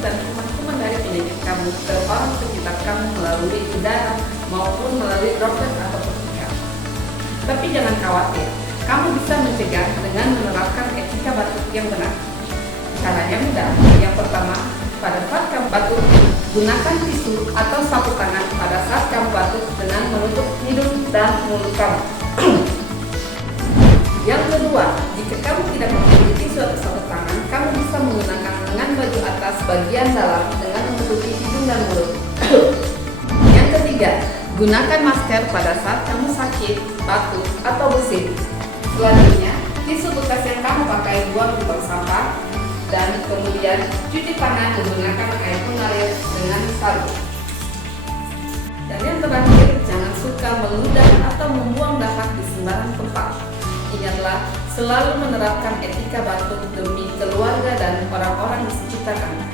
dan kuman-kuman dari penyakit kamu ke orang sekitar kamu melalui udara maupun melalui droplet atau percikan. Tapi jangan khawatir, kamu bisa mencegah dengan menerapkan etika batuk yang benar. Caranya mudah. Yang pertama, pada saat kamu batuk, gunakan tisu atau sapu tangan pada saat kamu batuk dengan menutup hidung dan mulut kamu. Yang kedua, jika kamu tidak memiliki tisu atau sapu tangan, kamu bisa menggunakan lengan baju atas bagian dalam dengan menutupi hidung dan mulut. Yang ketiga, gunakan masker pada saat kamu sakit, batuk, atau bersin. Selanjutnya, tisu bekas yang kamu pakai buang di tong sampah, dan kemudian cuci tangan menggunakan air mengalir dengan sabun. Dan yang terakhir, jangan suka meludah atau membuang dahak di sembarang tempat. Ingatlah, selalu menerapkan etika batuk demi keluarga dan orang-orang di sekitar Anda.